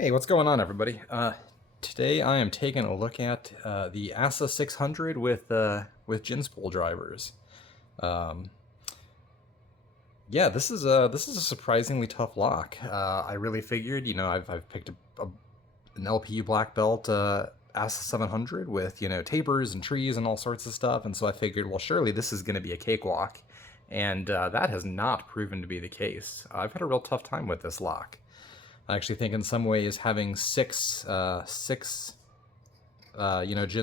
Hey, what's going on, everybody? Today I am taking a look at the Assa 600 with gin spool drivers. Um, yeah, this is a surprisingly tough lock. I really figured, I've picked an LPU black belt Assa 700 with tapers and trees and all sorts of stuff, and so I figured, well, surely this is going to be a cakewalk, and that has not proven to be the case. I've had a real tough time with this lock. I actually think in some ways having six gin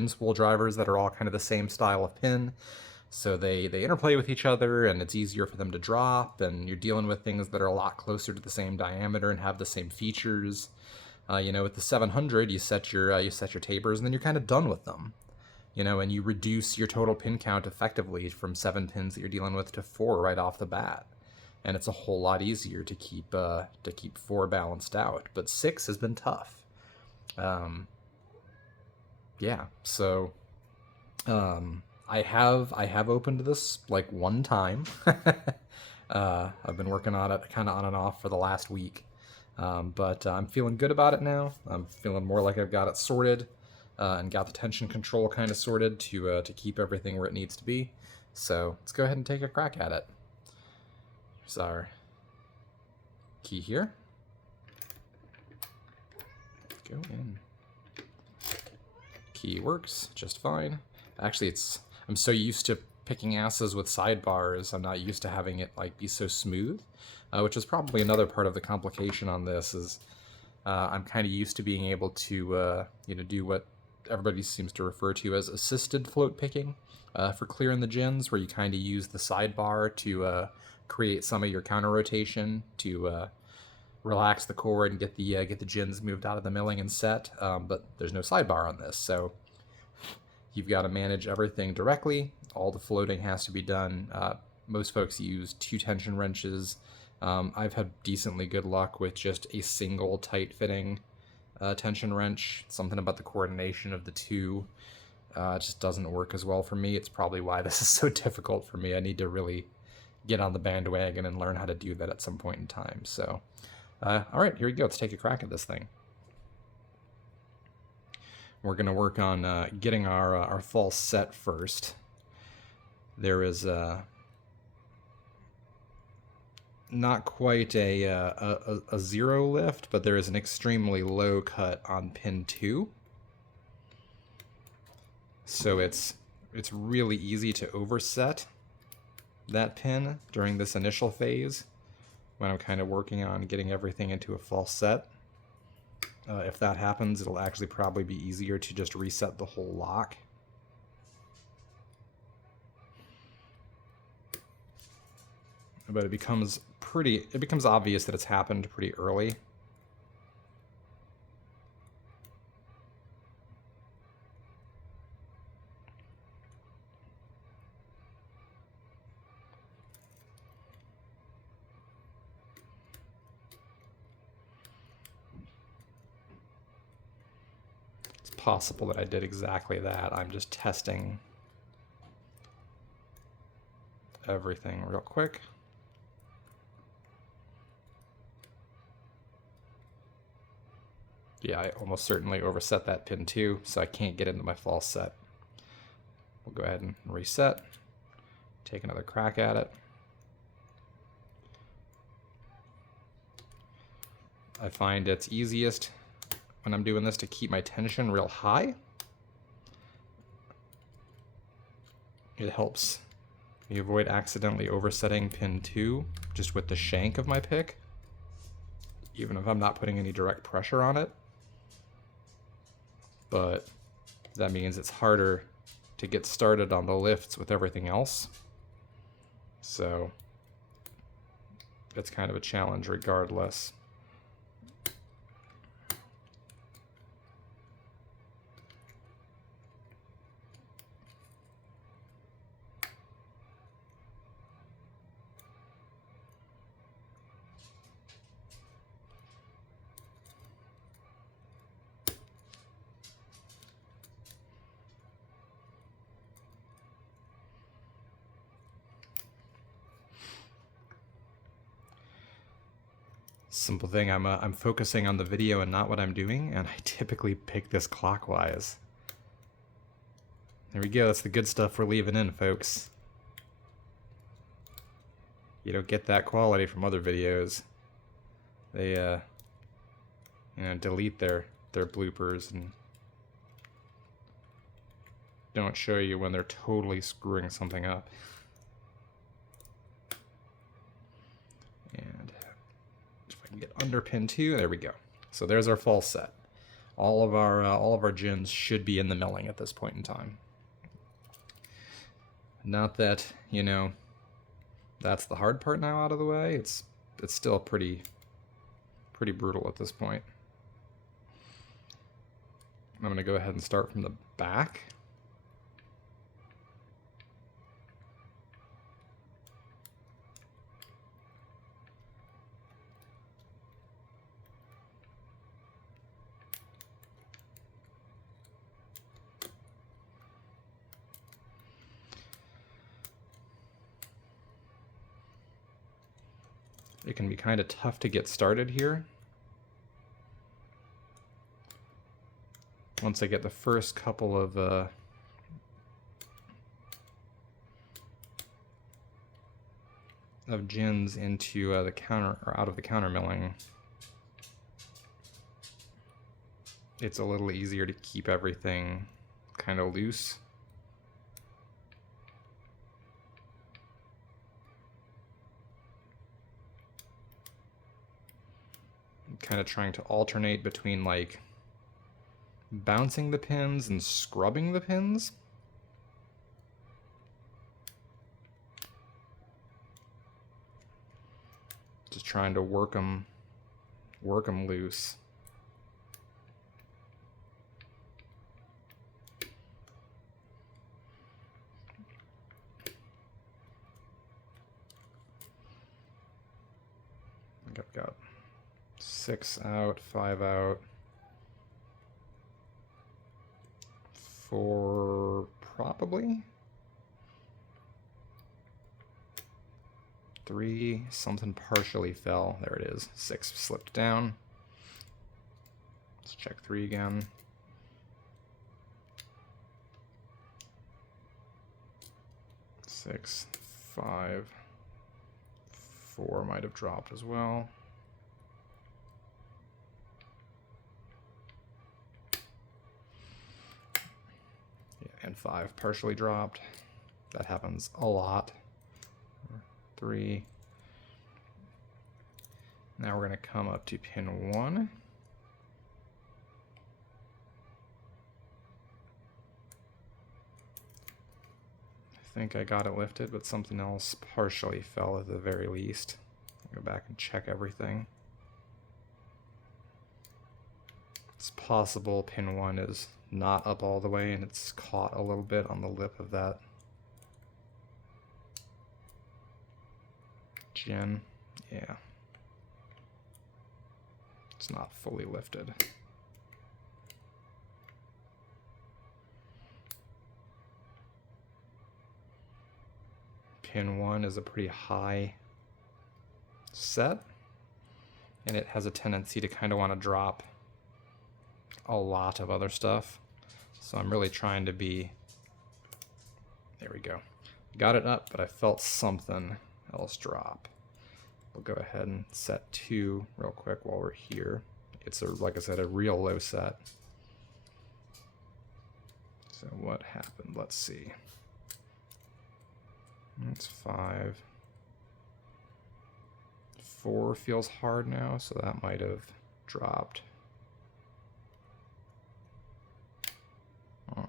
spool drivers that are all kind of the same style of pin, so they interplay with each other, and it's easier for them to drop, and you're dealing with things that are a lot closer to the same diameter and have the same features. With the 700, you set your tapers, and then you're kind of done with them. And you reduce your total pin count effectively from 7 pins that you're dealing with to 4 right off the bat, and it's a whole lot easier to keep 4 balanced out. But 6 has been tough. Yeah, so I have opened this like one time. I've been working on it kind of on and off for the last week, but I'm feeling good about it now. I'm feeling more like I've got it sorted and got the tension control kind of sorted to keep everything where it needs to be. So let's go ahead and take a crack at it. Here's our key here. Go in. Key works just fine. Actually, I'm so used to picking Assas with sidebars, I'm not used to having it like be so smooth, which is probably another part of the complication on this. Is I'm kind of used to being able to do what everybody seems to refer to as assisted float picking for clearing the gins, where you kind of use the sidebar to create some of your counter rotation to relax the cord and get the gins moved out of the milling and set. But there's no sidebar on this, so you've got to manage everything directly. All the floating has to be done. Most folks use 2 tension wrenches. I've had decently good luck with just a single tight-fitting tension wrench. Something about the coordination of the two just doesn't work as well for me. It's probably why this is so difficult for me. I need to really get on the bandwagon and learn how to do that at some point in time. So, all right, here we go. Let's take a crack at this thing. We're going to work on getting our false set first. There is not quite a zero lift, but there is an extremely low cut on pin 2. So it's really easy to overset that pin during this initial phase when I'm kind of working on getting everything into a false set. If that happens, it'll actually probably be easier to just reset the whole lock. But it becomes obvious that it's happened pretty early. It's possible that I did exactly that. I'm just testing everything real quick. Yeah, I almost certainly overset that pin 2, so I can't get into my false set. We'll go ahead and reset, take another crack at it. I find it's easiest when I'm doing this to keep my tension real high. It helps me avoid accidentally oversetting pin 2 just with the shank of my pick, even if I'm not putting any direct pressure on it. But that means it's harder to get started on the lifts with everything else. So it's kind of a challenge regardless. simple thing. I'm focusing on the video and not what I'm doing, and I typically pick this clockwise. There we go. That's the good stuff we're leaving in, folks. You don't get that quality from other videos. They, you know, delete their bloopers and don't show you when they're totally screwing something up. And if I can get under pin 2, there we go. So there's our false set. All of our gins should be in the milling at this point in time. Not that, you know, that's the hard part now out of the way. It's still pretty brutal at this point. I'm going to go ahead and start from the back. It can be kind of tough to get started here. Once I get the first couple of gins into the counter, or out of the counter milling, it's a little easier to keep everything kind of loose. I'm kind of trying to alternate between like bouncing the pins and scrubbing the pins. Just trying to work them loose. I think I've got 6 out, 5 out, 4 probably, 3, something partially fell. There it is. 6 slipped down. Let's check 3 again. 6, 5, 4 might have dropped as well. Yeah, and 5 partially dropped. That happens a lot. 3. Now we're going to come up to pin 1. I think I got it lifted, but something else partially fell at the very least. I'll go back and check everything. It's possible pin 1 is not up all the way and it's caught a little bit on the lip of that gin. Yeah. It's not fully lifted. Pin 1 is a pretty high set, and it has a tendency to kind of want to drop a lot of other stuff. So I'm really trying to be, there we go. Got it up, but I felt something else drop. We'll go ahead and set 2 real quick while we're here. It's, like I said, a real low set. So what happened? Let's see. That's 5. 4 feels hard now, so that might have dropped. Oh.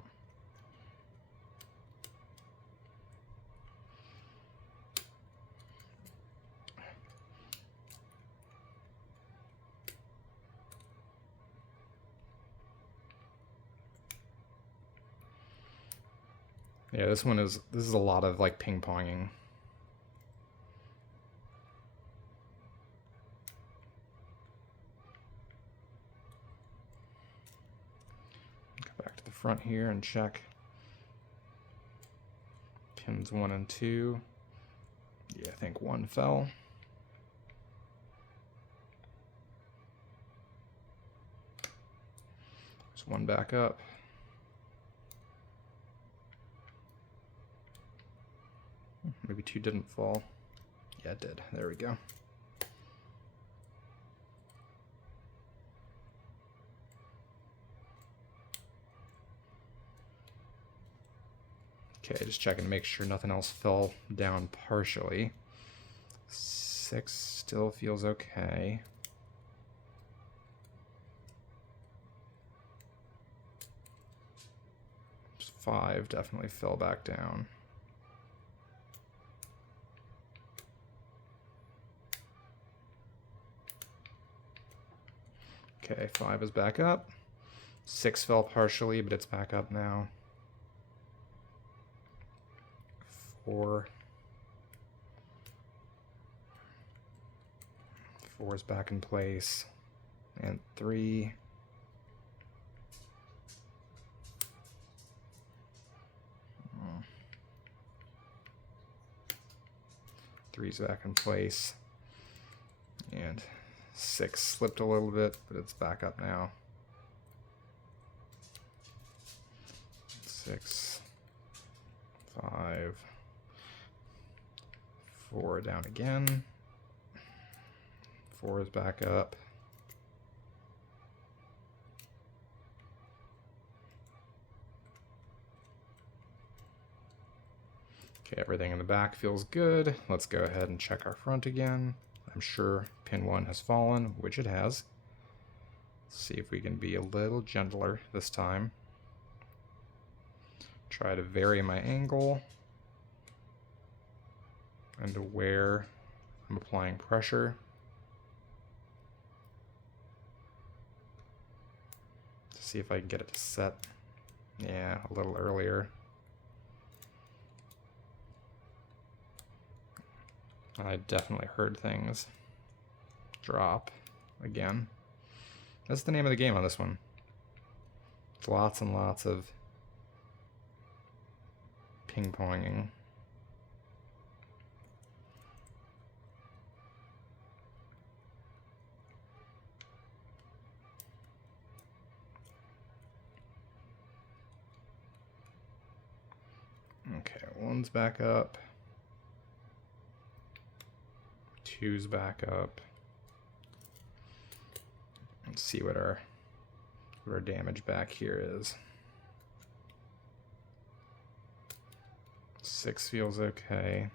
Yeah, this is a lot of like ping-ponging. Go back to the front here and check pins 1 and 2. Yeah, I think 1 fell. Just one back up. Maybe two didn't fall. Yeah, it did. There we go. Okay, just checking to make sure nothing else fell down partially. 6 still feels okay. 5 definitely fell back down. Okay, 5 is back up. 6 fell partially, but it's back up now. 4 is back in place. And 3. Three's back in place. And 6 slipped a little bit, but it's back up now. 6, 5, 4 down again. 4 is back up. Okay, everything in the back feels good. Let's go ahead and check our front again. I'm sure pin 1 has fallen, which it has. Let's see if we can be a little gentler this time. Try to vary my angle and to where I'm applying pressure. To see if I can get it to set. Yeah, a little earlier. I definitely heard things drop again. That's the name of the game on this one. Lots and lots of ping-ponging. Okay, 1's back up. 2's back up. Let's see what our damage back here is. 6 feels okay.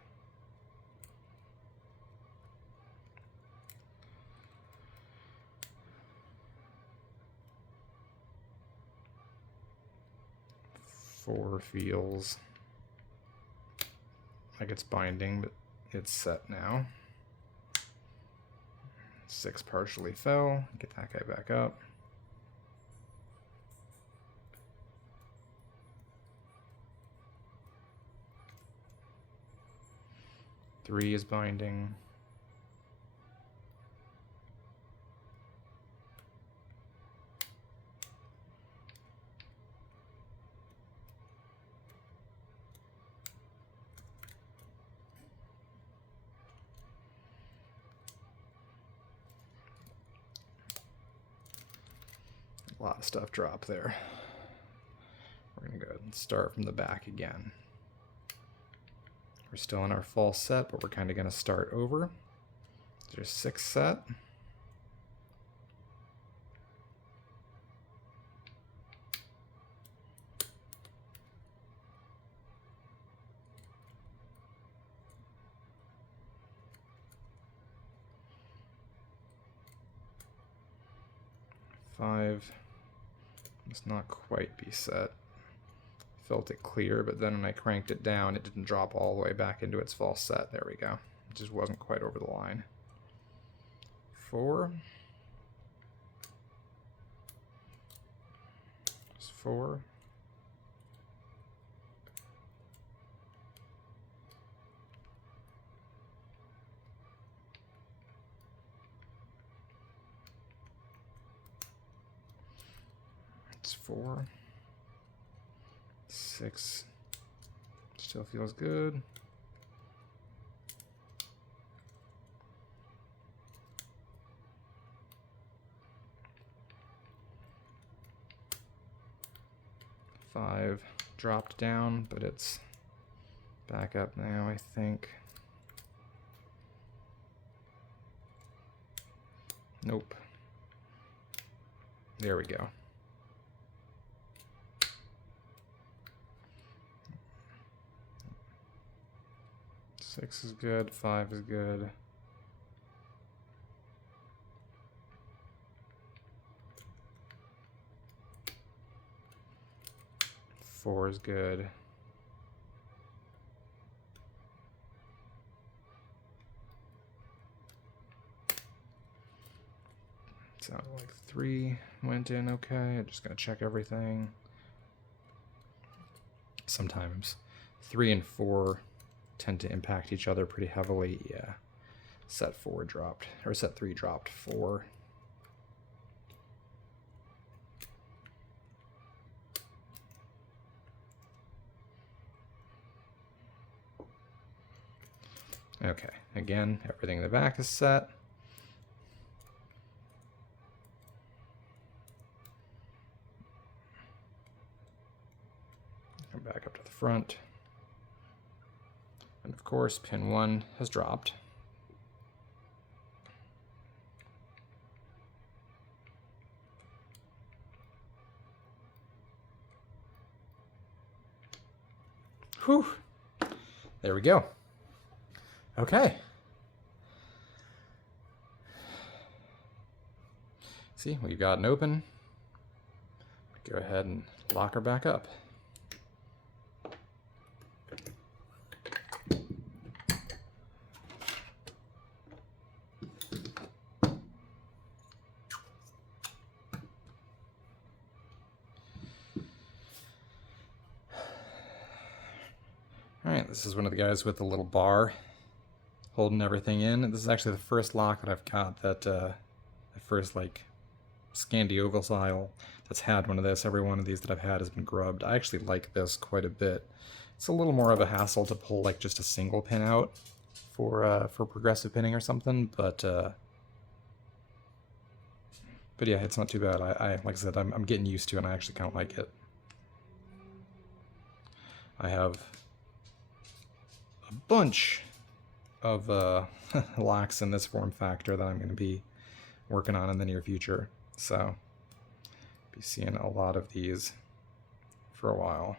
Four feels like it's binding, but it's set now. 6 partially fell. Get that guy back up. Three is binding. A lot of stuff dropped there. We're going to go ahead and start from the back again. We're still in our false set, but we're kind of going to start over. There's 6 set. Five. Must not quite be set. Felt it clear, but then when I cranked it down, it didn't drop all the way back into its false set. There we go. It just wasn't quite over the line. 4. Just 4. It's 4. 6 still feels good. 5 dropped down, but it's back up now, I think. Nope. There we go. Six is good, 5 is good. Four is good. Sounded like 3 went in okay. I'm just gonna check everything. Sometimes 3 and 4 tend to impact each other pretty heavily. Yeah. Set 4 dropped, or set 3 dropped 4. Okay, again, everything in the back is set. Come back up to the front. And of course, pin 1 has dropped. Whew. There we go. Okay. See, we've got an open. Go ahead and lock her back up. Alright, this is one of the guys with the little bar holding everything in. This is actually the first lock that I've got that, the first, like, Scandi oval style that's had one of this. Every one of these that I've had has been grubbed. I actually like this quite a bit. It's a little more of a hassle to pull, like, just a single pin out for progressive pinning or something, but yeah, it's not too bad. I like I said, I'm getting used to it, and I actually kind of like it. I have a bunch of locks in this form factor that I'm going to be working on in the near future, so be seeing a lot of these for a while.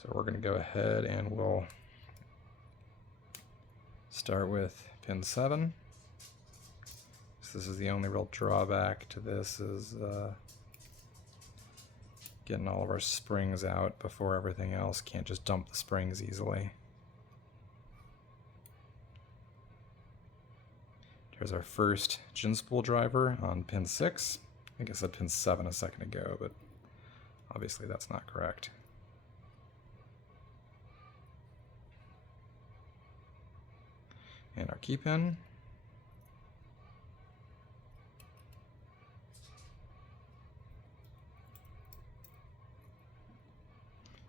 So we're going to go ahead and we'll start with pin 7. So this is the only real drawback to this is getting all of our springs out before everything else. Can't just dump the springs easily. Here's our first gin spool driver on pin 6. I think I said pin 7 a second ago, but obviously that's not correct. And our key pin.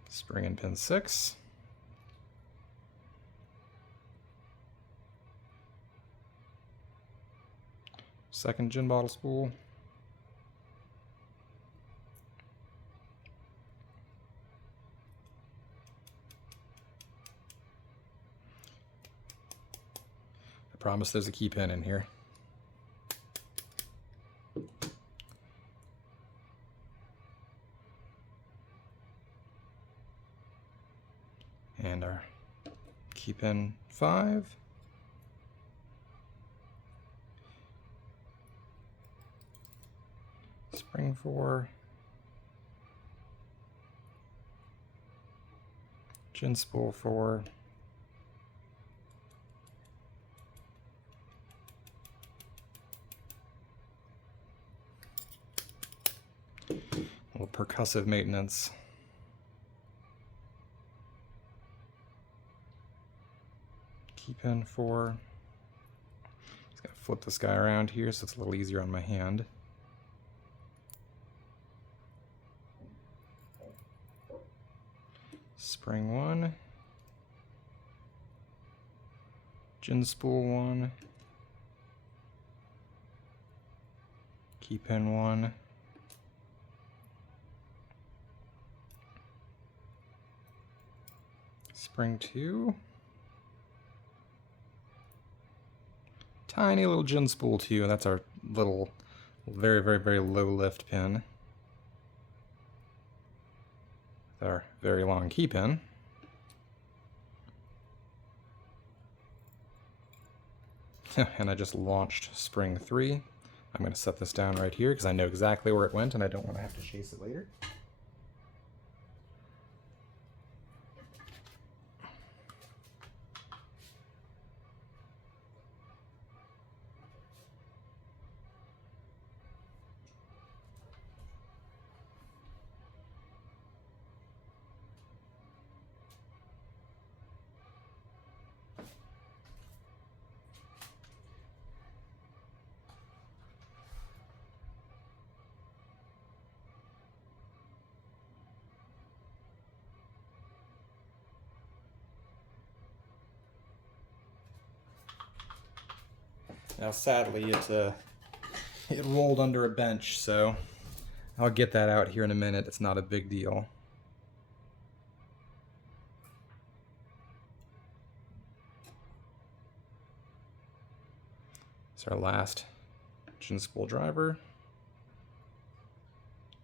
Spring in pin 6. Second gin bottle spool. I promise there's a key pin in here. And our key pin 5. Spring 4. Gin spool 4. A little percussive maintenance. Key pin 4. Just gotta flip this guy around here so it's a little easier on my hand. Spring 1. Gin spool 1. key pin 1. Spring 2. Tiny little gin spool 2, and that's our little, very, very, very low lift pin. With our very long key pin. And I just launched spring 3. I'm going to set this down right here because I know exactly where it went and I don't want to have to chase it later. Now sadly it rolled under a bench, so I'll get that out here in a minute. It's not a big deal. It's our last gin spool driver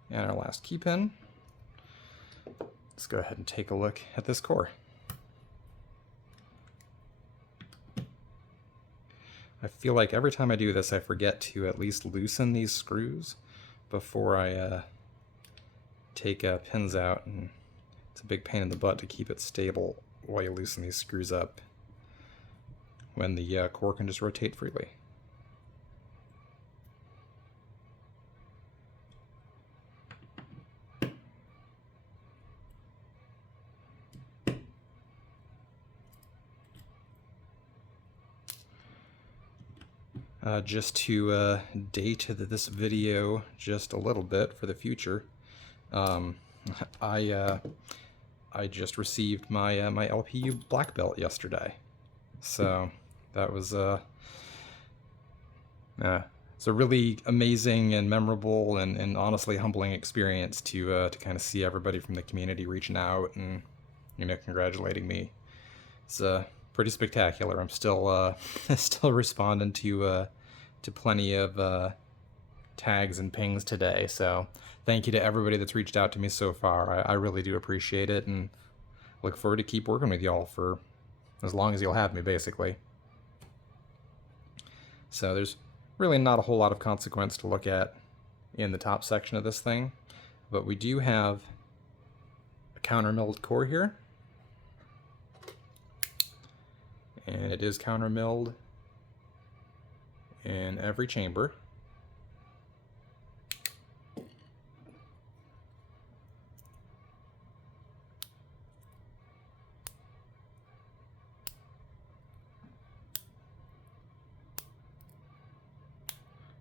and our last key pin. Let's go ahead and take a look at this core. I feel like every time I do this, I forget to at least loosen these screws before I take pins out, and it's a big pain in the butt to keep it stable while you loosen these screws up when the core can just rotate freely. Just to date this video just a little bit for the future, I just received my my LPU black belt yesterday, so that was it's a really amazing and memorable and honestly humbling experience to kind of see everybody from the community reaching out and congratulating me. It's pretty spectacular. I'm still still responding to plenty of tags and pings today. So thank you to everybody that's reached out to me so far. I really do appreciate it, and look forward to keep working with y'all for as long as you'll have me, basically. So there's really not a whole lot of consequence to look at in the top section of this thing, but we do have a counter milled core here. And it is counter milled in every chamber.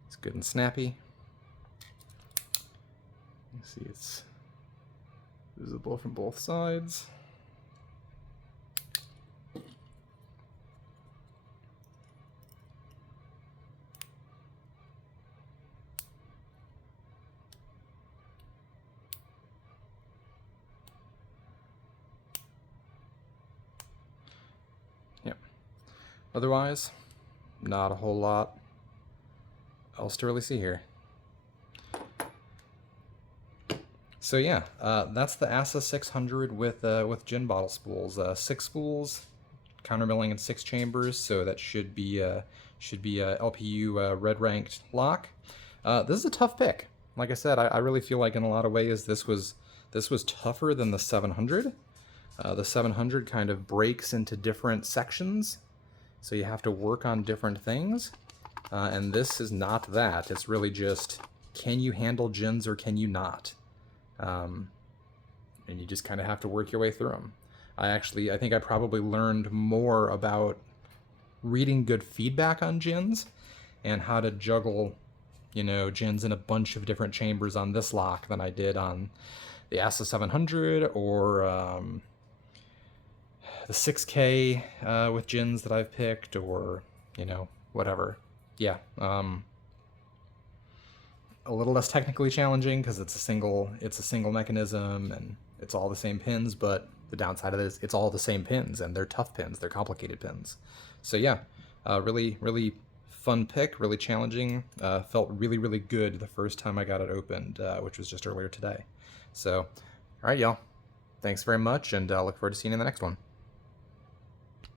It's good and snappy. You see it's visible from both sides. Otherwise, not a whole lot else to really see here. So yeah, that's the Assa 600 with gin bottle spools. 6 spools, counter milling in 6 chambers, so that should be a LPU Red ranked lock. This is a tough pick. Like I said, I really feel like in a lot of ways this was tougher than the 700. The 700 kind of breaks into different sections, so you have to work on different things, and this is not that. It's really just, can you handle gins or can you not? And you just kind of have to work your way through them. I think I probably learned more about reading good feedback on gins and how to juggle, gins in a bunch of different chambers on this lock than I did on the Assa 700 or the 6K with gins that I've picked, or whatever. Yeah. a little less technically challenging because it's a single mechanism and it's all the same pins. But the downside of this, it's all the same pins and they're tough pins, they're complicated pins. So yeah, really fun pick, really challenging. Felt really good the first time I got it opened, which was just earlier today. So, all right, y'all. Thanks very much, and I look forward to seeing you in the next one.